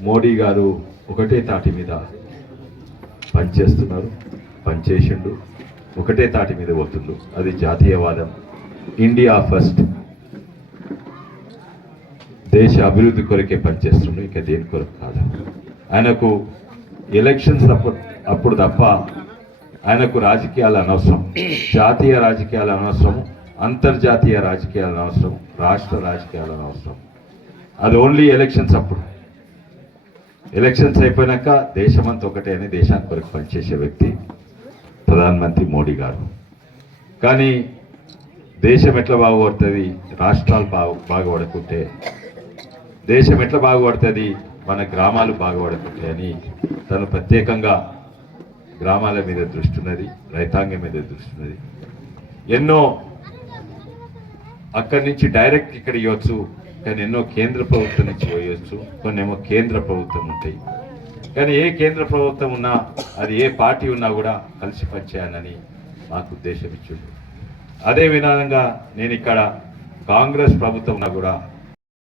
మోడీ గారు ఒకటే తాటి మీద పనిచేస్తున్నారు పనిచేసిండు. ఒకటే తాటి మీద పోతుండు. అది జాతీయవాదం. India first. దేశ అభివృద్ధి కొరకే పనిచేస్తుండు. ఇక దేని కొరకు కాదు. ఆయనకు ఎలక్షన్స్ అప్పుడు అప్పుడు తప్ప ఆయనకు రాజకీయాలు అనవసరం. జాతీయ రాజకీయాలు అనవసరం. అంతర్జాతీయ రాజకీయాలు అనవసరం. రాష్ట్ర రాజకీయాలు అనవసరం. అది ఓన్లీ ఎలక్షన్స్ అప్పుడు. ఎలక్షన్స్ అయిపోయినాక దేశమంతా ఒకటే అని దేశానికి కొరకు పనిచేసే వ్యక్తి ప్రధానమంత్రి మోడీ గారు. కానీ దేశం ఎట్లా బాగుపడుతుంది? రాష్ట్రాలు బాగు బాగుపడకుంటే. దేశం ఎట్లా బాగుపడుతుంది? మన గ్రామాలు బాగుపడకుంటే అని తను ప్రత్యేకంగా గ్రామాల మీద దృష్టి ఉన్నది రైతాంగం మీద దృష్టి ఉన్నది. ఎన్నో అక్కడి నుంచి డైరెక్ట్ ఇక్కడ ఇవ్వచ్చు. కానీ ఎన్నో కేంద్ర ప్రభుత్వం నుంచి పోయొచ్చు. కొన్ని ఏమో కేంద్ర ప్రభుత్వం ఉంటాయి. కానీ ఏ కేంద్ర ప్రభుత్వం ఉన్నా అది ఏ పార్టీ ఉన్నా కూడా కలిసి పనిచేయాలని మాకు ఉద్దేశం ఇచ్చిండు అదే విధానంగా నేను ఇక్కడ కాంగ్రెస్ ప్రభుత్వం ఉన్నా కూడా